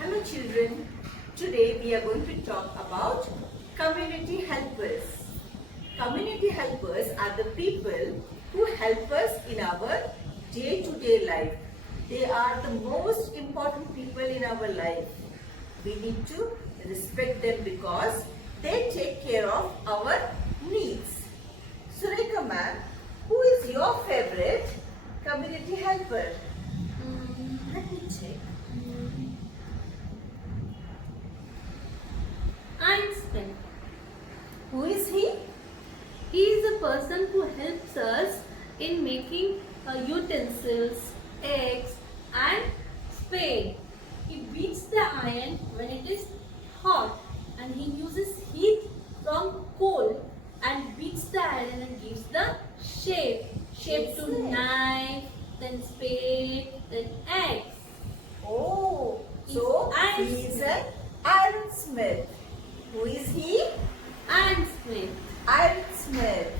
Hello children, today we are going to talk about community helpers. Community helpers are the people who help us in our day-to-day life. They are the most important people in our life. We need to respect them because they take care of our needs. Sureka ma'am, who is your favorite community helper? Let me check. Einstein. Who is he? He is a person who helps us in making utensils, eggs and spade. He beats the iron when it is hot and he uses heat from coal and beats the iron and gives the shape. Shape to knife, then spade, then eggs. Oh, so he is an ironsmith. Who is he? Einstein. Ironsmith.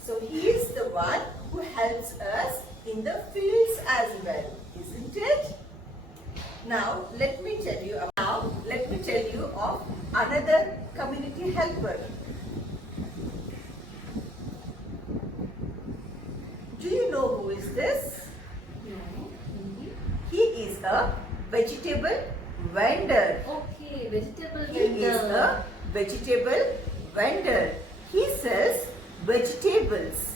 So he is the one who helps us in the fields as well, isn't it? Now let me tell you of another community helper. Do you know who is this? No. He is a vegetable vendor. Okay, vegetable He is a vegetable vendor. He sells vegetables.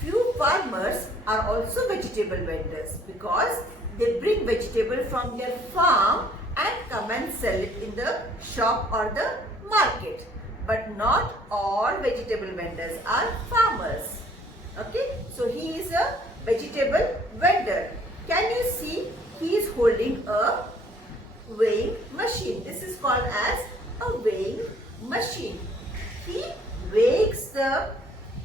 Few farmers are also vegetable vendors because they bring vegetable from their farm and come and sell it in the shop or the market. But not all vegetable vendors are farmers. Okay, so he is a vegetable vendor. Can you see he is holding a weighing machine? This is called as a weighing machine. He weighs the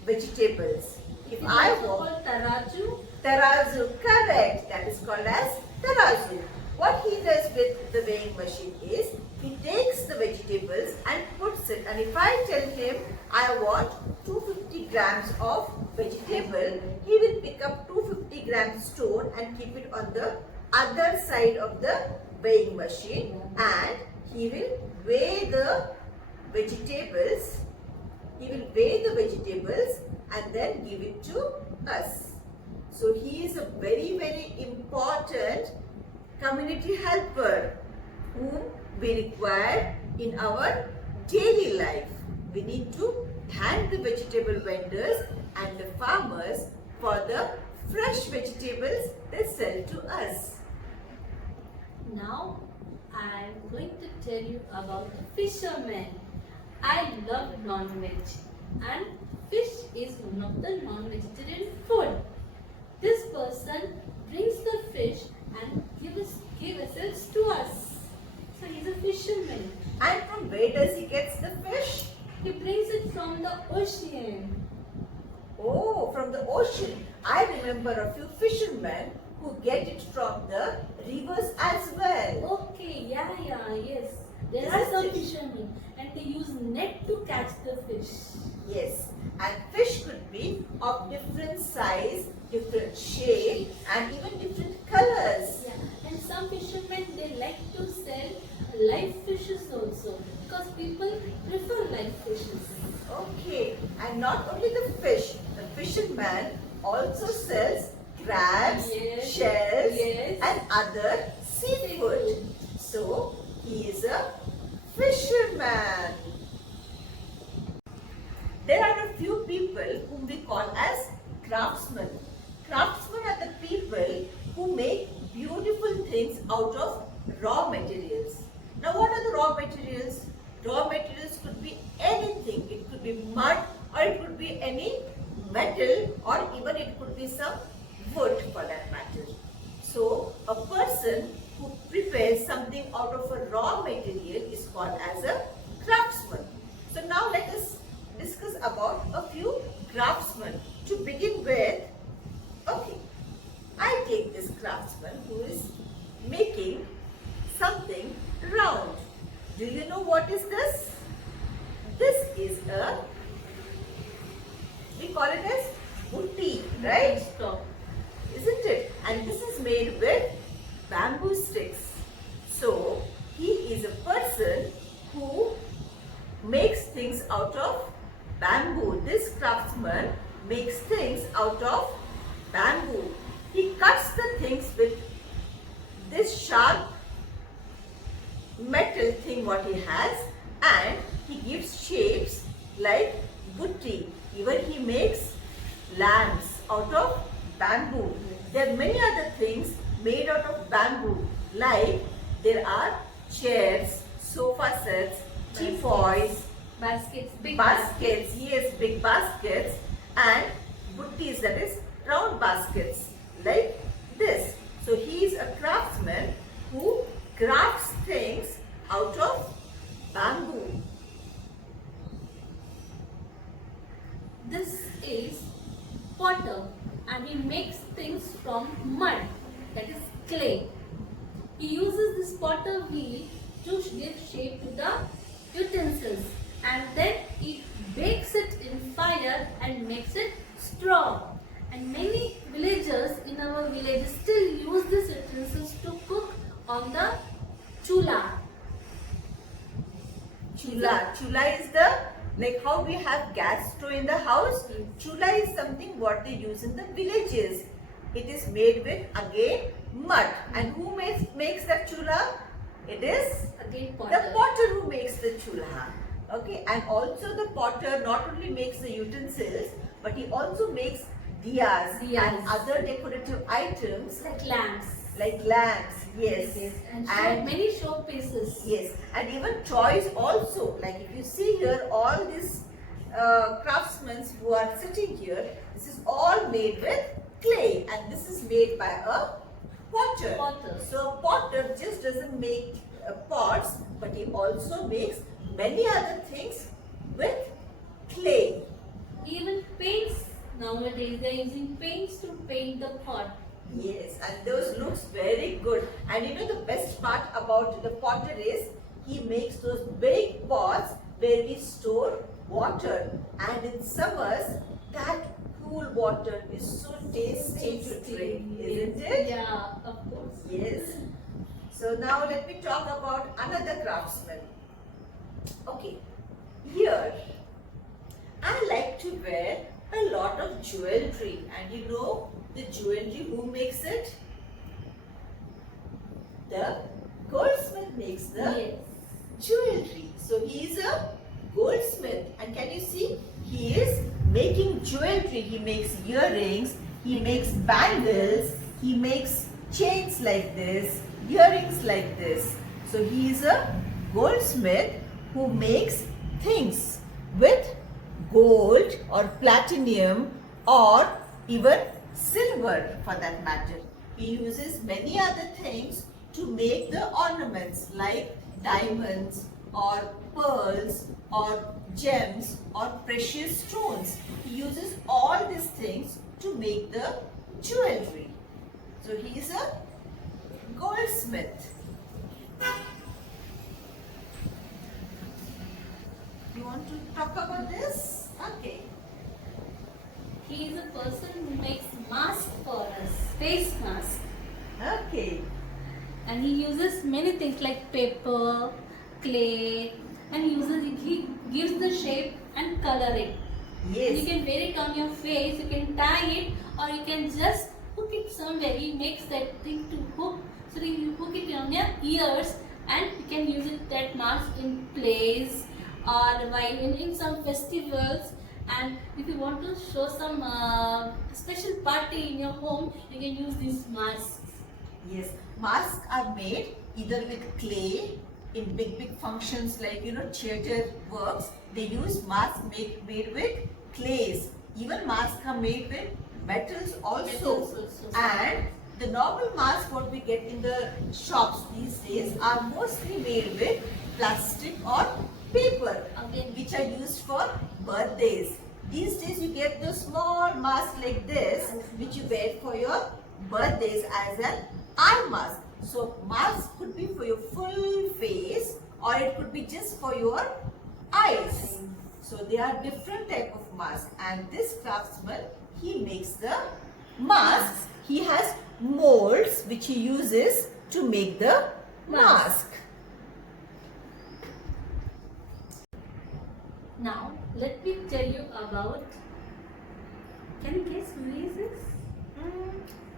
vegetables. If I called tarazu. tarazu, correct. That is called as tarazu. What he does with the weighing machine is he takes the vegetables and puts it. And if I tell him I want 250 grams of vegetable, he will pick up 250 grams stone and keep it on the other side of the weighing machine, and he will weigh the vegetables. He will weigh the vegetables and then give it to us. So he is a very, very important community helper whom we require in our daily life. We need to thank the vegetable vendors and the farmers for the fresh vegetables they sell to us. Now I am going to tell you about fisherman. I love non-veg and fish is one of the non-vegetarian food. This person brings the fish and gives it to us. So he is a fisherman. And from where does he get the fish? He brings it from the ocean. Oh, from the ocean. I remember a few fishermen who get it from the rivers as well. Okay, yes. There are some fishermen and they use net to catch the fish. Yes, and fish could be of different size, different shape, and even different colors. Yeah, and some fishermen they like to sell live fishes also because people prefer live fishes. Okay, and not only the fish, the fisherman also sells crabs, Yes, shells, yes. and other seafood. So, he is a fisherman. There are a few people whom we call as craftsmen. Craftsmen are the people who make beautiful things out of raw materials. Now what are the raw materials? Raw materials could be anything. It could be mud, or it could be any metal, or even it could be some wood for that matter. So a person who prepares something out of a raw material is called as a craftsman. So now let us discuss about a few craftsmen. To begin with, okay, I take this craftsman who is making something round. Do you know what is this? This is we call it as butti, right? Stop. Isn't it? And this is made with bamboo sticks. craftsman makes things out of bamboo. He cuts the things with this sharp metal thing what he has, and he gives shapes like butti. Even he makes lamps out of bamboo. There are many other things made out of bamboo, like there are chairs, sofa sets, teapoys, Baskets, big baskets, yes, big baskets, and buttis, that is round baskets like this. So he is a craftsman who crafts things out of bamboo. This is potter, and he makes things from mud, that is clay. He uses this potter wheel to give shape to the utensils, and then he bakes it in fire and makes it strong. And many villagers in our village still use these utensils to cook on the chula. Chula is the, like how we have gas stove in the house. Chula is something what they use in the villages. It is made with, again, mud. And who makes that chula? It is Again, the potter. potter who makes the chula. Okay, and also the potter not only makes the utensils, but he also makes diyas and other decorative items Like lamps. like lamps. Yes, And, and many showpieces. yes, and even toys also. Like if you see here, all these craftsmen who are sitting here, this is all made with clay, and this is made by a potter. So potter just doesn't make pots, but he also makes many other things with clay. Even paints nowadays, they are using paints to paint the pot. Yes, and those looks very good. And you know the best part about the potter is he makes those big pots where we store water. And in summers, that cool water is so tasty to drink, isn't it? Yeah, of course. Yes. So now let me talk about another craftsman. Okay, here I like to wear a lot of jewelry, and you know the jewelry who makes it? The goldsmith makes the jewelry. So he is a goldsmith, and can you see he is making jewelry. He makes earrings, he makes bangles, he makes chains like this, earrings like this. So he is a goldsmith who makes things with gold or platinum or even silver for that matter. He uses many other things to make the ornaments like diamonds or pearls or gems or precious stones. He uses all these things to make the jewelry. So he is a goldsmith. You want to talk about this? Okay. He is a person who makes masks for us, face mask. Okay. And he uses many things like paper, clay, and he gives the shape and color it. Yes. You can wear it on your face, you can tie it, or you can just hook it somewhere. He makes that thing to hook, so that you hook it on your ears, and you can use it that mask in plays or while in some festivals. And if you want to show some special party in your home, you can use these masks. Yes. Masks are made either with clay in big functions like theater works. They use masks made with clays. Even masks are made with metals also. And the normal masks what we get in the shops these days are mostly made with plastic or paper, which are used for birthdays. These days you get the small mask like this, which you wear for your birthdays as an eye mask. So mask could be for your full face, or it could be just for your eyes. So there are different type of masks, and this craftsman, he makes the masks. He has molds which he uses to make the mask. Now, let me tell you about Can you guess who is this?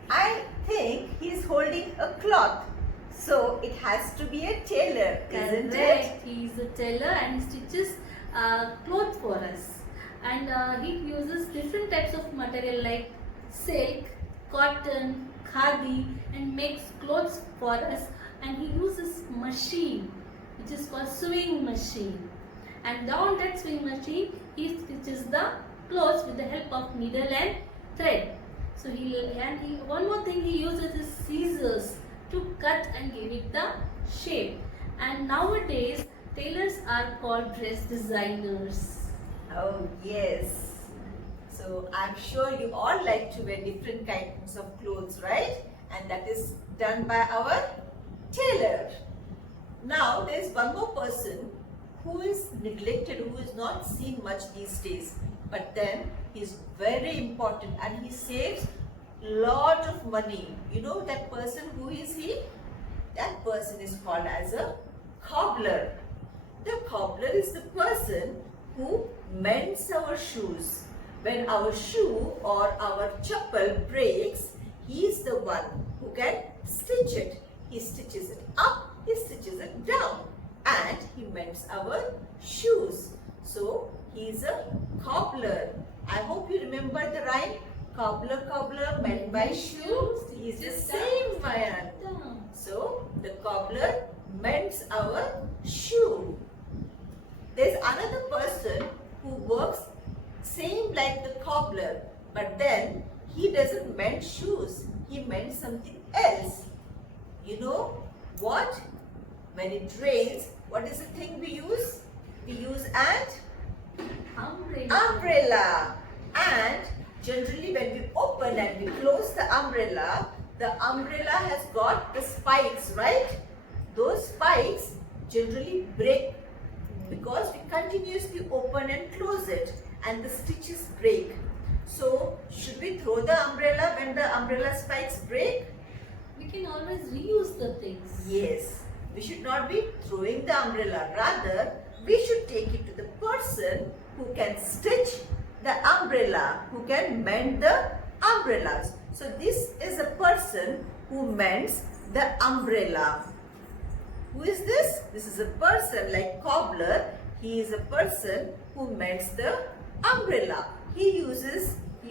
I think he's holding a cloth. So it has to be a tailor, isn't it? Correct. He is a tailor and he stitches clothes for us. And he uses different types of material like silk, cotton, khadi, and makes clothes for us. And he uses machine, which is called sewing machine. And down that sewing machine, he stitches the clothes with the help of needle and thread. So one more thing he uses is scissors to cut and give it the shape. And nowadays tailors are called dress designers. Oh yes. So I'm sure you all like to wear different kinds of clothes, right? And that is done by our tailor. Now there's one more person who is neglected, who is not seen much these days. But then he's very important and he saves lot of money. You know that person, who is he? That person is called as a cobbler. The cobbler is the person who mends our shoes. When our shoe or our chappal breaks, he is the one who can stitch it. He stitches it up, he stitches it down, and he mends our shoes. So he is a cobbler. I hope you remember the rhyme. Cobbler, cobbler, mend my shoes. He is the same man. So the cobbler mends our shoe. There's another person who works same like the cobbler, but then he doesn't mend shoes. He mends something else. You know what? When it rains, what is the thing we use? We use an umbrella. And generally when we open and we close the umbrella has got the spikes, right? Those spikes generally break because we continuously open and close it and the stitches break. So should we throw the umbrella when the umbrella spikes break? We can always reuse the things. Yes, we should not be throwing the umbrella. Rather, we should take it to the person who can stitch the umbrella, who can mend the umbrellas. So this is a person who mends the umbrella. Who is this? This is a person like cobbler. He is a person who mends the umbrella. He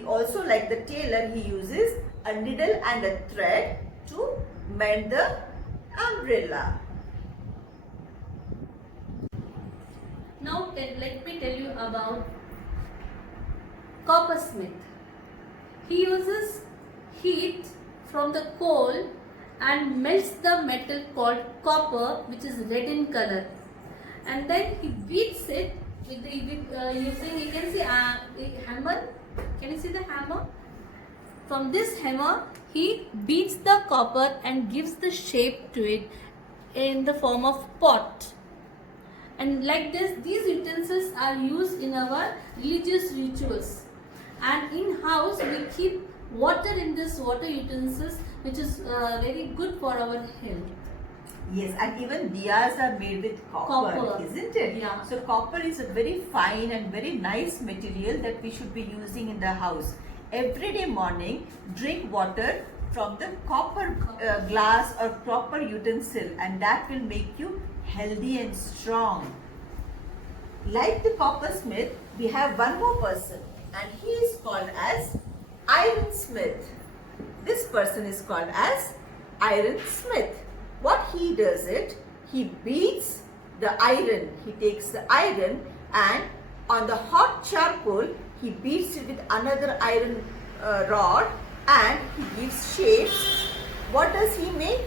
also like the tailor, he uses a needle and a thread to mend the umbrella. Now let me tell you about coppersmith. He uses heat from the coal and melts the metal called copper, which is red in color, and then he beats it with using, you can see a hammer. Can you see the hammer? From this hammer he beats the copper and gives the shape to it in the form of pot. And like this, these utensils are used in our religious rituals, and in house we keep water in this water utensils, which is very good for our health. Yes, and even diyas are made with copper, isn't it? Yeah. So copper is a very fine and very nice material that we should be using in the house. Every day morning, drink water from the copper glass or copper utensil, and that will make you healthy and strong. Like the coppersmith, we have one more person, and he is called as ironsmith. This person is called as ironsmith. What he does it, he beats the iron. He takes the iron and on the hot charcoal, he beats it with another iron rod and he gives shapes. What does he make?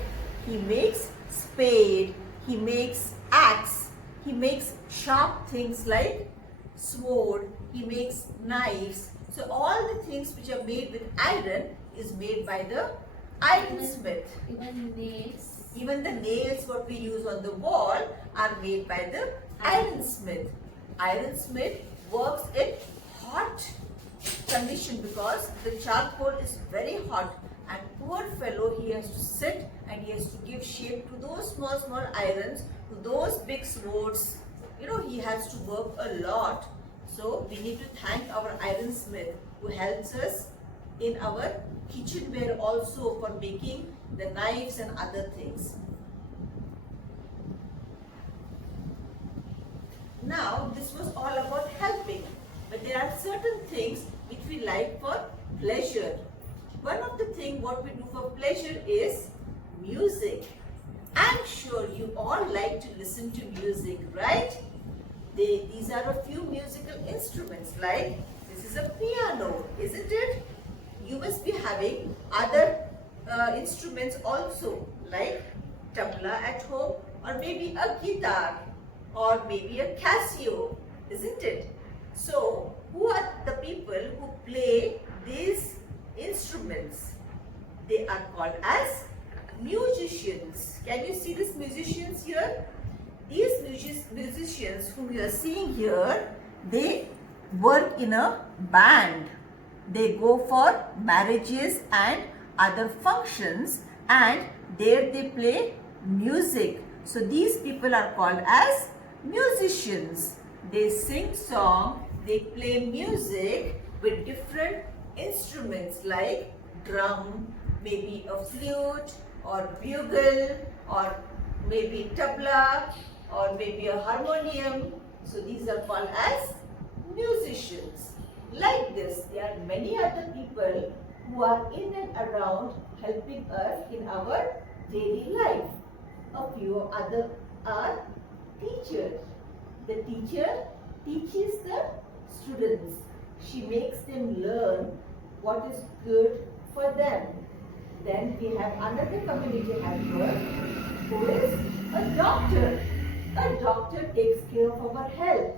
He makes spade, he makes axe, he makes sharp things like sword, he makes knives. So all the things which are made with iron is made by the ironsmith. Even nails. Even the nails what we use on the wall are made by the ironsmith. Ironsmith works in hot condition because the charcoal is very hot, and poor fellow, he has to sit and he has to give shape to those small irons, to those big swords. You know, he has to work a lot. So we need to thank our ironsmith who helps us in our kitchenware also for making the knives and other things. Now, this was all about helping, but there are certain things which we like for pleasure. One of the things what we do for pleasure is music. I'm sure you all like to listen to music, right? These are a few musical instruments, like this is a piano, isn't it? You must be having other instruments also, like tabla at home, or maybe a guitar, or maybe a Casio, isn't it? So, who are the people who play these instruments? They are called as musicians. Can you see these musicians here? These musicians whom you are seeing here, they work in a band. They go for marriages and other functions, and there they play music. So these people are called as musicians. They sing song, they play music with different instruments like drum, maybe a flute or bugle, or maybe tabla, or maybe a harmonium. So these are called as musicians. Like this, there are many other people who are in and around helping us in our daily life. A few other are teachers. The teacher teaches the students. She makes them learn what is good for them. Then we have another community helper who is a doctor. A doctor takes care of our health.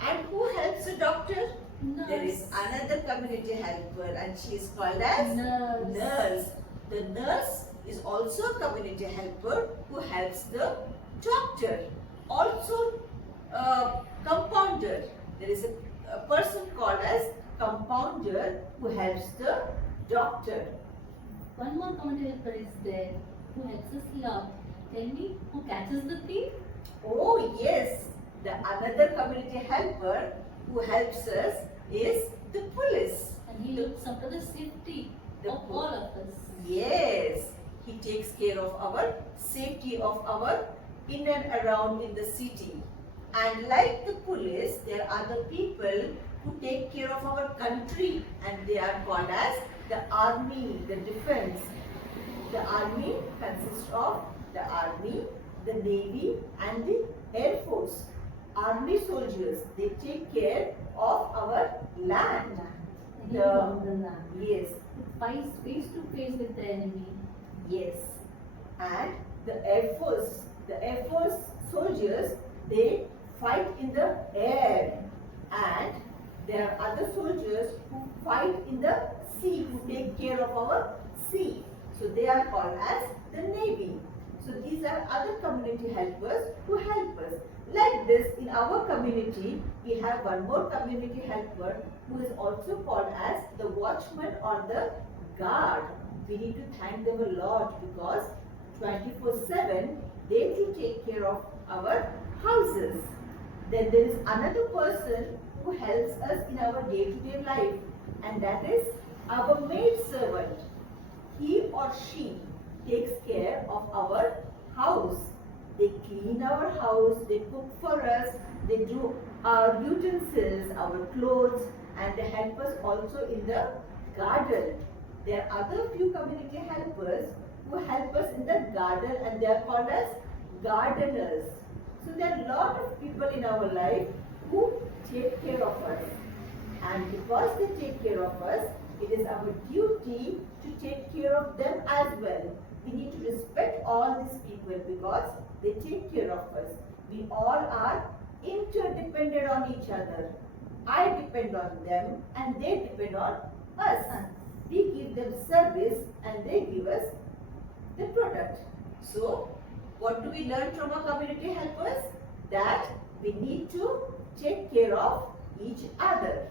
And who helps a doctor? Nurse. There is another community helper, and she is called as Nurse. nurse. The nurse is also a community helper who helps the doctor. Also compounder. There is a person called as compounder who helps the doctor. One more community helper is there who helps us love. Tell me, who catches the thief? Oh yes, the another community helper who helps us is the police. And he looks after the safety of all of us. Yes, he takes care of our safety of our in and around in the city. And like the police, there are the people who take care of our country, and they are called as the army, the defense. The army consists of the army, the navy, and the air force. Army soldiers, they take care of our land. Yes, It fights face to face with the enemy. yes. And the air force soldiers, they fight in the air. And there are other soldiers who fight in the sea, who take care of our sea. So they are called as the navy. So these are other community helpers who help us. Like this, in our community, we have one more community helper who is also called as the watchman or the guard. We need to thank them a lot because 24/7 they too take care of our houses. Then there is another person who helps us in our day-to-day life, and that is our maid servant. He or she takes care of our house. They clean our house, they cook for us, they do our utensils, our clothes, and they help us also in the garden. There are other few community helpers who help us in the garden, and they are called as gardeners. So there are a lot of people in our life who take care of us. And because they take care of us, it is our duty to take care of them as well. We need to respect all these people because they take care of us. We all are interdependent on each other. I depend on them and they depend on us. We give them service and they give us the product. So, what do we learn from our community helpers? That we need to take care of each other.